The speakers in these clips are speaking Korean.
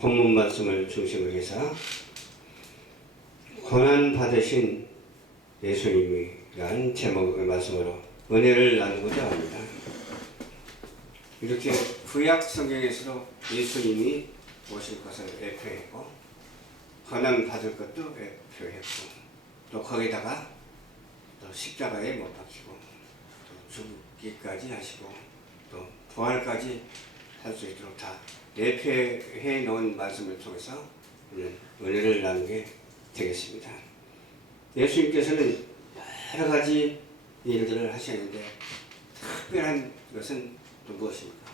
본문 말씀을 중심으로 해서 고난 받으신 예수님이라는 제목의 말씀으로 은혜를 나누고자 합니다. 이렇게 구약 성경에서도 예수님이 오실 것을 예표했고 고난 받을 것도 예표했고 또 거기다가 또 십자가에 못 박히고 또 죽기까지 하시고 또 부활까지 할 수 있도록 다 예표해 놓은 말씀을 통해서 은혜를 나누게 되겠습니다. 예수님께서는 여러 가지 일들을 하셨는데 특별한 것은 또 무엇입니까?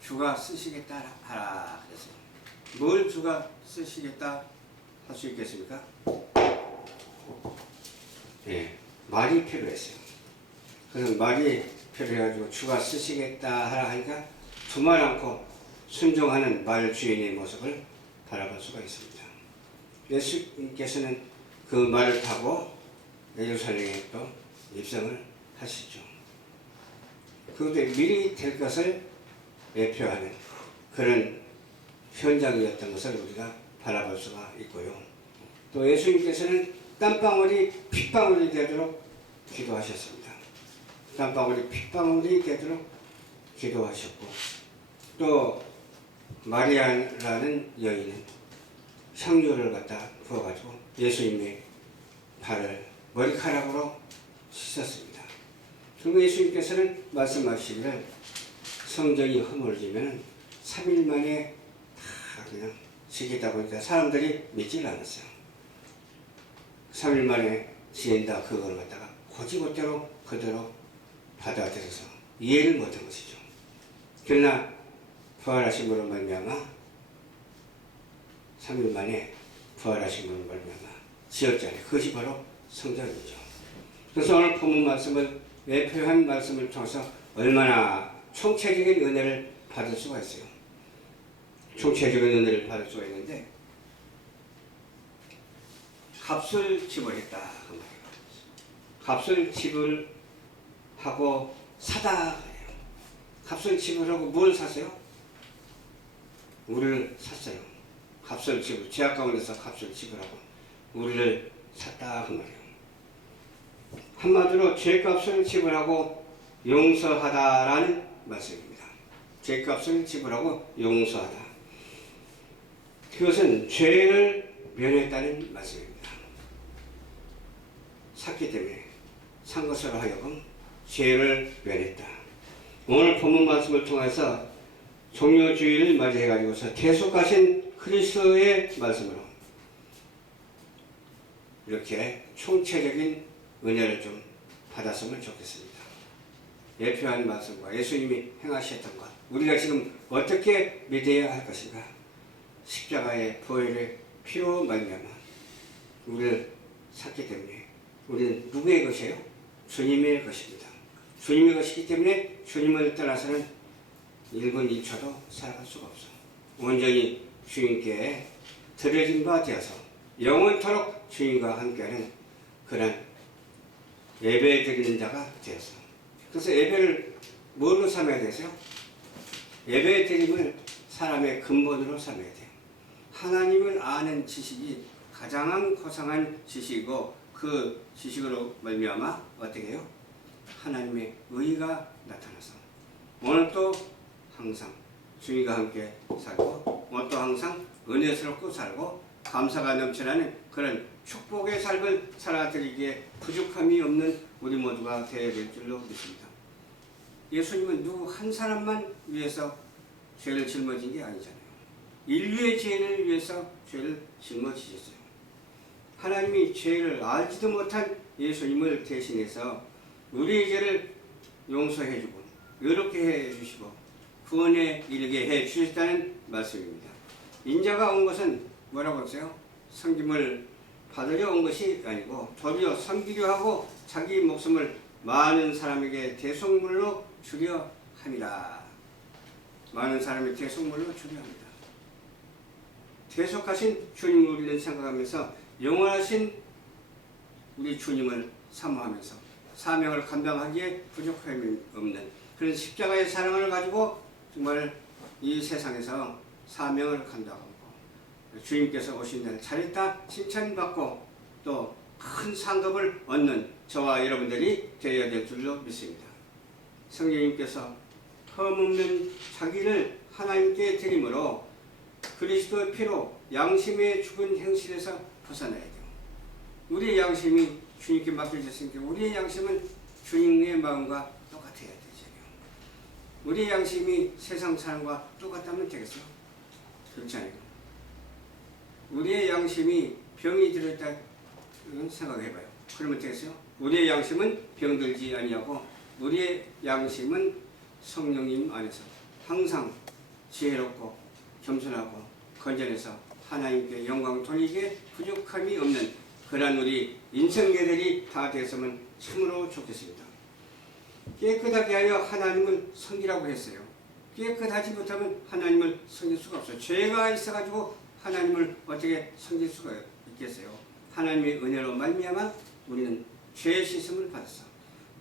주가 쓰시겠다 하라 그랬어요. 뭘 주가 쓰시겠다 할 수 있겠습니까? 네, 말이 필요했어요. 그래서 말이 필요해가지고 주가 쓰시겠다 하라 하니까 두말 않고 순종하는 말 주인의 모습을 바라볼 수가 있습니다. 예수님께서는 그 말을 타고 예루살렘에 또 입성을 하시죠. 그것도 미리 될 것을 예표하는 그런 현장이었던 것을 우리가 바라볼 수가 있고요. 또 예수님께서는 땀방울이 핏방울이 되도록 기도하셨습니다. 땀방울이 핏방울이 되도록 기도하셨고 또 마리아라는 여인은 향유를 갖다 부어가지고 예수님의 발을 머리카락으로 씻었습니다. 그리고 예수님께서는 말씀하시기를 성전이 허물지면 3일 만에 다 그냥 지겠다 보니까 사람들이 믿질 않았어요. 3일 만에 지낸다 그걸 갖다가 고지고대로 그대로 받아들여서 이해를 못한 것이죠. 그러나 부활하신 분으로 말미암아 3일 만에 부활하신 분으로 말미암아 지었잖아요. 그것이 바로 성전이죠. 그래서 오늘 본문 말씀을 예표한 말씀을 통해서 얼마나 총체적인 은혜를 받을 수가 있어요. 총체적인 은혜를 받을 수가 있는데 값을 지불했다 그 말이에요. 값을 지불하고 사다 그래요. 값을 지불하고 뭘 샀어요? 우리를 샀어요. 값을 지불, 죄악 가운데서 값을 지불하고 우리를 샀다 그 말이에요. 한마디로 죄값을 지불하고 용서하다라는 말씀입니다. 죄값을 지불하고 용서하다. 그것은 죄를 면했다는 말씀입니다. 샀기 때문에 산 것으로 하여금 죄를 면했다. 오늘 본문 말씀을 통해서 종료주의를 맞이해가지고서 계속하신 그리스도의 말씀으로 이렇게 총체적인 은혜를 좀 받았으면 좋겠습니다. 예표한 말씀과 예수님이 행하셨던 것, 우리가 지금 어떻게 믿어야 할 것인가? 십자가의 보혈의 피로 말미암아 우리를 샀기 때문에 우리는 누구의 것이에요? 주님의 것입니다. 주님의 것이기 때문에 주님을 떠나서는 1분 1초도 살아갈 수가 없어. 온전히 주님께 드려진 바 되어서 영원토록 주님과 함께하는 그런 예배 드리는 자가 되어서. 그래서 예배를 뭘로 삼아야 되세요? 예배 드림을 사람의 근본으로 삼아야 돼요. 하나님을 아는 지식이 가장 고상한 지식이고 그 지식으로 말미암아 어떻게 해요? 하나님의 의가 나타나서 오늘 또 항상 주님과 함께 살고 오늘 또 항상 은혜스럽고 살고 감사가 넘쳐나는 그런 축복의 삶을 살아드리기에 부족함이 없는 우리 모두가 되어야 될 줄로 믿습니다. 예수님은 누구 한 사람만 위해서 죄를 짊어진 게 아니잖아요. 인류의 죄를 위해서 죄를 짊어지셨어요. 하나님이 죄를 알지도 못한 예수님을 대신해서 우리의 죄를 용서해주고 의롭게 해주시고 구원에 이르게 해주셨다는 말씀입니다. 인자가 온 것은 뭐라고 했어요? 섬김을 받으려 온 것이 아니고 도리어 섬기려 하고 자기 목숨을 많은 사람에게 대속물로 주려 함이라. 많은 사람의 대속물로 주려 합니다. 대속하신 주님을 우리는 생각하면서 영원하신 우리 주님을 사모하면서 사명을 감당하기에 부족함이 없는 그런 십자가의 사랑을 가지고 정말 이 세상에서 사명을 감당하고 주님께서 오신 날 잘했다 칭찬받고 또 큰 상급을 얻는 저와 여러분들이 되어야 될 줄로 믿습니다. 성령님께서 흠없는 자기를 하나님께 드림으로 그리스도의 피로 양심의 죽은 행실에서 벗어나야 돼요. 우리의 양심이 주님께 맡겨졌으니까 우리의 양심은 주님의 마음과 똑같아야 되죠. 우리의 양심이 세상 사람과 똑같다면 되겠어요? 그렇지 않아요. 우리의 양심이 병이 들었다 생각해봐요. 그러면 되겠어요? 우리의 양심은 병들지 아니하고 우리의 양심은 성령님 안에서 항상 지혜롭고 겸손하고 건전해서 하나님께 영광 돌리기에 부족함이 없는 그러한 우리 인생계들이 다 되었으면 참으로 좋겠습니다. 깨끗하게 하여 하나님을 섬기라고 했어요. 깨끗하지 못하면 하나님을 섬길 수가 없어요. 죄가 있어가지고 하나님을 어떻게 섬길 수가 있겠어요? 하나님의 은혜로 말미암아 우리는 죄의 씻음을 받았어.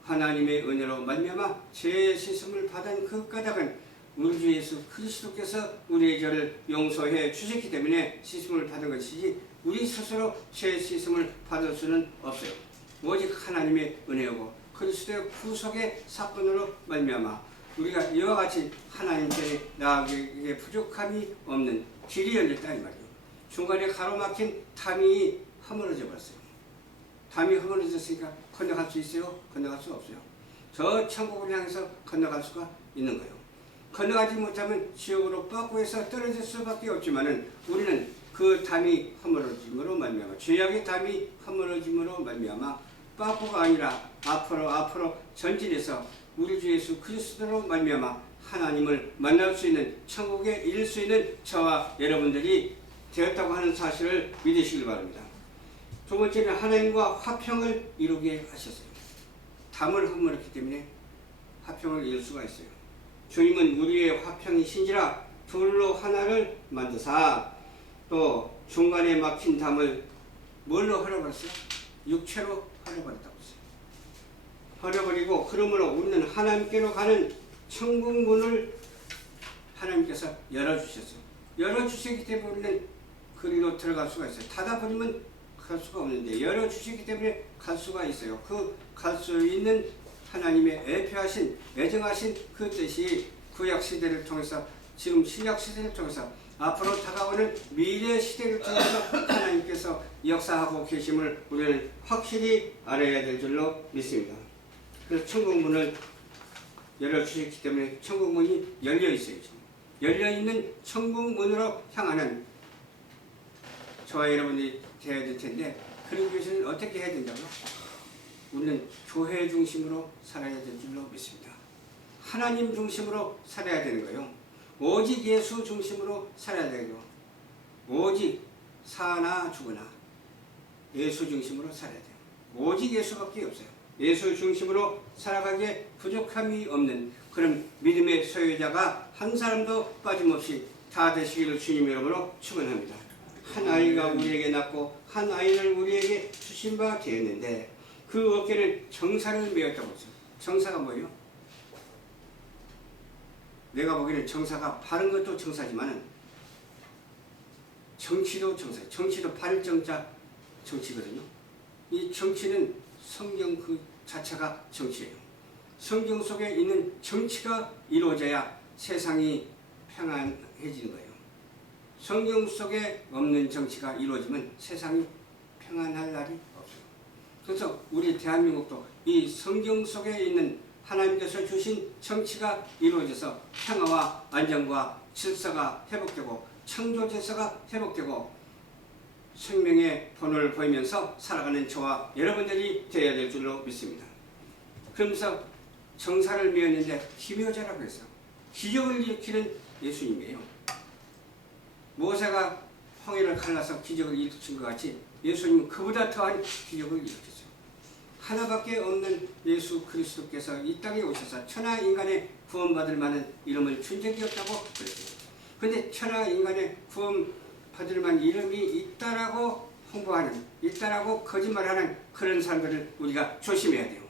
하나님의 은혜로 말미암아 죄의 씻음을 받은 그 까닭은 우리 주 예수 그리스도께서 우리의 죄를 용서해 주셨기 때문에 씻음을 받은 것이지 우리 스스로 죄의 씻음을 받을 수는 없어요. 오직 하나님의 은혜고 그리스도의 구속의 사건으로 말미암아 우리가 이와 같이 하나님께 나아가기에 부족함이 없는 길이 열렸다 이 말이에요. 중간에 가로막힌 담이 허물어져 버렸어요. 담이 허물어졌으니까 건너갈 수 있어요? 건너갈 수 없어요. 저 천국을 향해서 건너갈 수가 있는 거예요. 건너가지 못하면 지옥으로 빠꾸에서 떨어질 수밖에 없지만은 우리는 그 담이 허물어짐으로 말미암아 죄악의 담이 허물어짐으로 말미암아 빠꾸가 아니라 앞으로 전진해서 우리 주 예수 그리스도로 말미암아 하나님을 만날 수 있는 천국에 이를 수 있는 저와 여러분들이 되었다고 하는 사실을 믿으시길 바랍니다. 두 번째는 하나님과 화평을 이루게 하셨어요. 담을 허물었기 때문에 화평을 이룰 수가 있어요. 주님은 우리의 화평이신지라 둘로 하나를 만드사 또 중간에 막힌 담을 뭘로 헐어버렸어요? 육체로 헐어버렸다고 했어요. 헐어버리고 그러므로 우리는 하나님께로 가는 천국문을 하나님께서 열어주셨어요. 열어주셨기 때문에 우리는 그리로 들어갈 수가 있어요. 닫아버리면 갈 수가 없는데 열어주시기 때문에 갈 수가 있어요. 그 갈 수 있는 하나님의 애표하신 애정하신 그 뜻이 구약 시대를 통해서 지금 신약 시대를 통해서 앞으로 다가오는 미래 시대를 통해서 하나님께서 역사하고 계심을 우리는 확실히 알아야 될 줄로 믿습니다. 그래서 천국문을 열어주셨기 때문에 천국문이 열려있어요. 열려있는 천국문으로 향하는 저와 여러분이 되어야 될 텐데 그러기 위해서는 어떻게 해야 된다고요? 우리는 교회 중심으로 살아야 될 줄로 믿습니다. 하나님 중심으로 살아야 되는 거예요. 오직 예수 중심으로 살아야 되고 오직 사나 죽으나 예수 중심으로 살아야 돼요. 오직 예수밖에 없어요. 예수 중심으로 살아가기에 부족함이 없는 그런 믿음의 소유자가 한 사람도 빠짐없이 다 되시기를 주님 이름으로 축원합니다. 한 아이가 우리에게 낳고 한 아이를 우리에게 주신 바 되었는데 그 어깨는 정사를 메었다고 했어요. 정사가 뭐예요? 내가 보기에는 정사가 바른 것도 정사지만 정치도 정사예요. 정치도 발정자 정치거든요. 이 정치는 성경 그 자체가 정치예요. 성경 속에 있는 정치가 이루어져야 세상이 평안해지는 거예요. 성경 속에 없는 정치가 이루어지면 세상이 평안할 날이 없어요. 그래서 우리 대한민국도 이 성경 속에 있는 하나님께서 주신 정치가 이루어져서 평화와 안정과 질서가 회복되고 창조 질서가 회복되고 생명의 본을 보이면서 살아가는 저와 여러분들이 되어야 될 줄로 믿습니다. 그러면서 정사를 메었는데 기묘자라고 했어요. 기적을 일으키는 예수님이에요. 모세가 홍해를 갈라서 기적을 일으킨 것 같이 예수님은 그보다 더한 기적을 일으켰어요. 하나밖에 없는 예수 그리스도께서 이 땅에 오셔서 천하 인간의 구원받을 만한 이름을 준 적이 없다고 그랬어요. 그런데 천하 인간의 구원받을 만한 이름이 있다라고 홍보하는, 있다라고 거짓말하는 그런 사람들을 우리가 조심해야 돼요.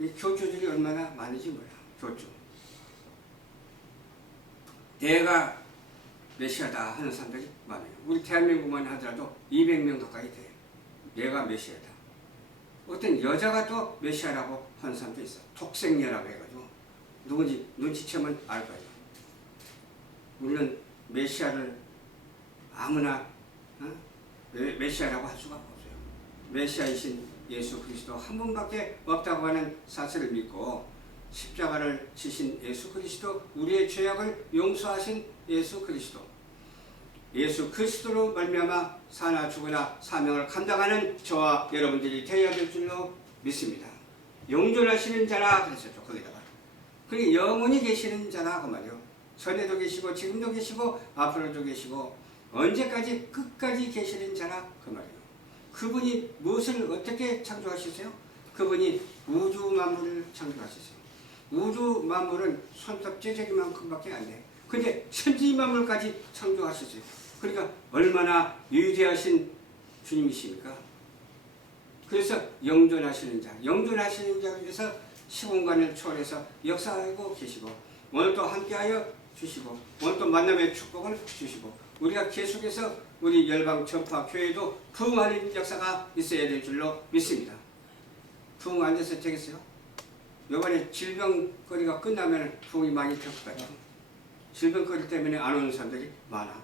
이 교주들이 얼마나 많은지 몰라. 교주. 내가 메시아다 하는 사람들이 많아요. 우리 대한민국만 하더라도 200명 가까이 돼요. 내가 메시아다. 어떤 여자가 또 메시아라고 하는 사람도 있어. 독생녀라고 해가지고 누군지 눈치채면 알 거예요. 우리는 메시아를 아무나 메시아라고 할 수가 없어요. 메시아이신 예수 그리스도 한 분밖에 없다고 하는 사실을 믿고 십자가를 지신 예수 그리스도, 우리의 죄악을 용서하신 예수 그리스도, 예수 그리스도로 말미암아 사나 죽으나 사명을 감당하는 저와 여러분들이 되어야 될 줄로 믿습니다. 영존하시는 자라 그랬었죠. 거기다가 그리고 영원히 계시는 자라 그 말이요. 전에도 계시고 지금도 계시고 앞으로도 계시고 언제까지 끝까지 계시는 자라 그 말이에요. 그분이 무엇을 어떻게 창조하셨어요? 그분이 우주 만물을 창조하셨어요. 우주 만물은 손톱 째저기만큼밖에 안 돼. 근데 천지 만물까지 창조하셨어요. 그러니까 얼마나 위대하신 주님이십니까? 그래서 영존하시는 자, 영존하시는 자를 위해서 시공간을 초월해서 역사하고 계시고 오늘 또 함께하여 주시고 오늘 또 만남의 축복을 주시고 우리가 계속해서 우리 열방 전파 교회도 부흥하는 역사가 있어야 될 줄로 믿습니다. 부흥 안 돼서 되겠어요? 이번에 질병거리가 끝나면 부흥이 많이 될 것 같아요. 질병거리 때문에 안 오는 사람들이 많아.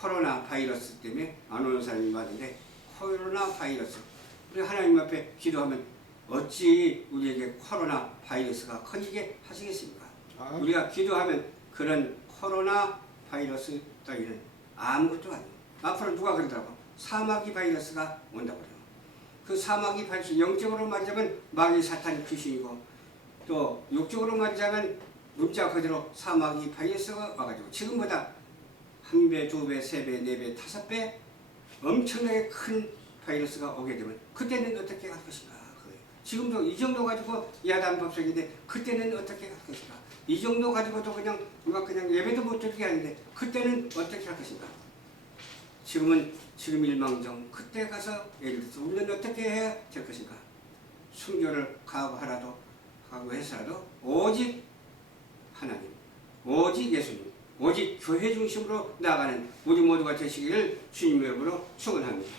코로나 바이러스 때문에 안 오는 사람이 많은데 코로나 바이러스 우리 하나님 앞에 기도하면 어찌 우리에게 코로나 바이러스가 커지게 하시겠습니까? 우리가 기도하면 그런 코로나 바이러스 따위는 아무것도 아니에요. 앞으로 누가 그러더라고. 사마귀 바이러스가 온다고 그래요. 그 사마귀 바이러스 영적으로 말하자면 마귀 사탄 귀신이고 또 육적으로 말하자면 문자 그대로 사마귀 바이러스가 와가지고 지금보다 1배, 2배, 3배, 4배, 5배 엄청나게 큰 바이러스가 오게 되면 그때는 어떻게 할 것인가? 지금도 이 정도 가지고 야단 법석인데 그때는 어떻게 할 것인가? 이 정도 가지고도 그냥 예배도 못 드리게 하는데 그때는 어떻게 할 것인가? 지금은 지금 일망정 그때 가서 예를 들어서 우리는 어떻게 해야 될 것인가? 순교를 각오해서라도 오직 하나님, 오직 예수님, 오직 교회 중심으로 나아가는 우리 모두가 되시기를 주님의 이름으로 축원합니다.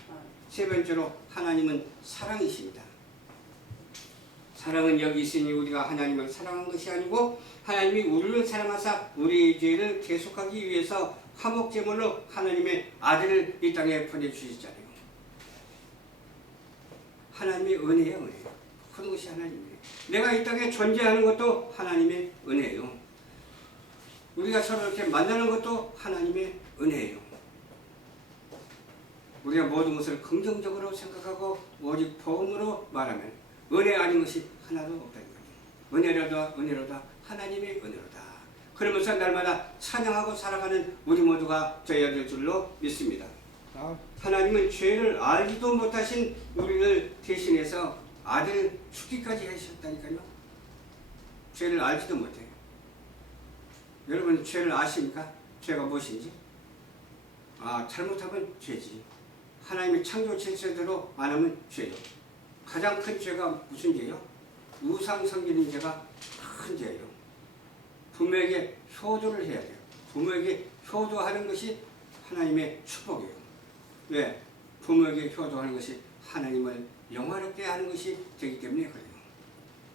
세 번째로 하나님은 사랑이십니다. 사랑은 여기 있으니 우리가 하나님을 사랑한 것이 아니고 하나님이 우리를 사랑하사 우리의 죄를 계속하기 위해서 화목제물로 하나님의 아들을 이 땅에 보내주셨잖아요. 하나님의 은혜예요, 은혜. 그런 것이 하나님이에요. 내가 이 땅에 존재하는 것도 하나님의 은혜예요. 우리가 서로 이렇게 만나는 것도 하나님의 은혜예요. 우리가 모든 것을 긍정적으로 생각하고 오직 복음으로 말하면 은혜 아닌 것이 하나도 없다는 거예요. 은혜로다 하나님의 은혜로다. 그러면서 날마다 찬양하고 살아가는 우리 모두가 되어야 될 줄로 믿습니다. 하나님은 죄를 알지도 못하신 우리를 대신해서 아들 죽기까지 하셨다니까요. 죄를 알지도 못해요. 여러분 죄를 아십니까? 죄가 무엇인지? 잘못하면 죄지. 하나님의 창조 질서대로 안 하면 죄죠. 가장 큰 죄가 무슨 죄요? 우상 섬기는 죄가 큰 죄예요. 부모에게 효도를 해야 돼요. 부모에게 효도하는 것이 하나님의 축복이에요. 왜? 부모에게 효도하는 것이 하나님을 영화롭게 하는 것이 되기 때문에 그래요.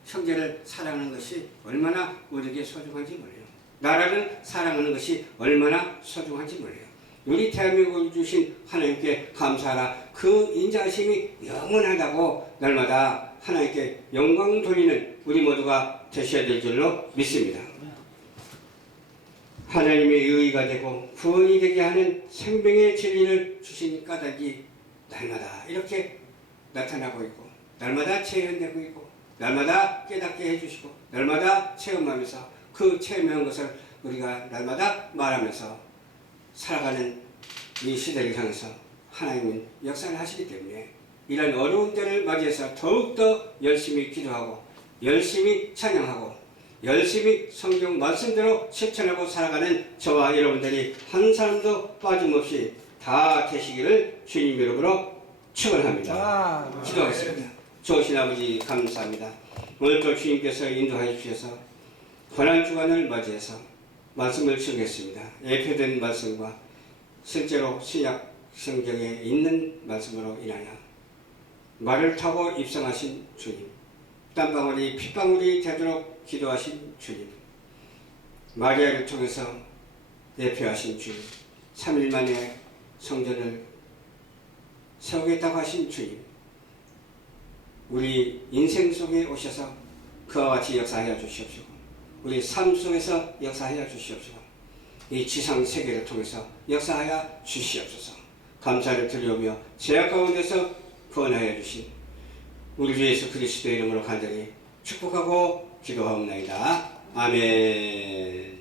형제를 사랑하는 것이 얼마나 우리에게 소중한지 몰라요. 나라를 사랑하는 것이 얼마나 소중한지 몰라요. 우리 대한민국을 주신 하나님께 감사하라. 그 인자하심이 영원하다고 날마다 하나님께 영광 돌리는 우리 모두가 되셔야 될 줄로 믿습니다. 하나님의 의의가 되고 구원이 되게 하는 생명의 진리를 주신 까닭이 날마다 이렇게 나타나고 있고 날마다 체현되고 있고 날마다 깨닫게 해주시고 날마다 체험하면서 그 체험한 것을 우리가 날마다 말하면서 살아가는 이 시대를 향해서 하나님은 역사를 하시기 때문에 이런 어려운 때를 맞이해서 더욱더 열심히 기도하고 열심히 찬양하고 열심히 성경 말씀대로 실천하고 살아가는 저와 여러분들이 한 사람도 빠짐없이 다 되시기를 주님 이름으로 축원합니다. 기도하겠습니다. 좋으신 아버지 감사합니다. 오늘도 주님께서 인도하여 주셔서 고난주간을 맞이해서 말씀을 주겠습니다. 예표된 말씀과 실제로 신약 성경에 있는 말씀으로 인하여 말을 타고 입성하신 주님, 땀방울이 핏방울이 되도록 기도하신 주님, 마리아를 통해서 예표하신 주님, 3일 만에 성전을 세우겠다고 하신 주님, 우리 인생 속에 오셔서 그와 같이 역사하여 주시옵시고 우리 삶 속에서 역사하여 주시옵시고 이 지상 세계를 통해서 역사하여 주시옵소서. 감사를 드리오며 죄악 가운데서 구원하여 주신 우리 주 예수 그리스도의 이름으로 간절히 축복하고 기도하옵나이다. 아멘.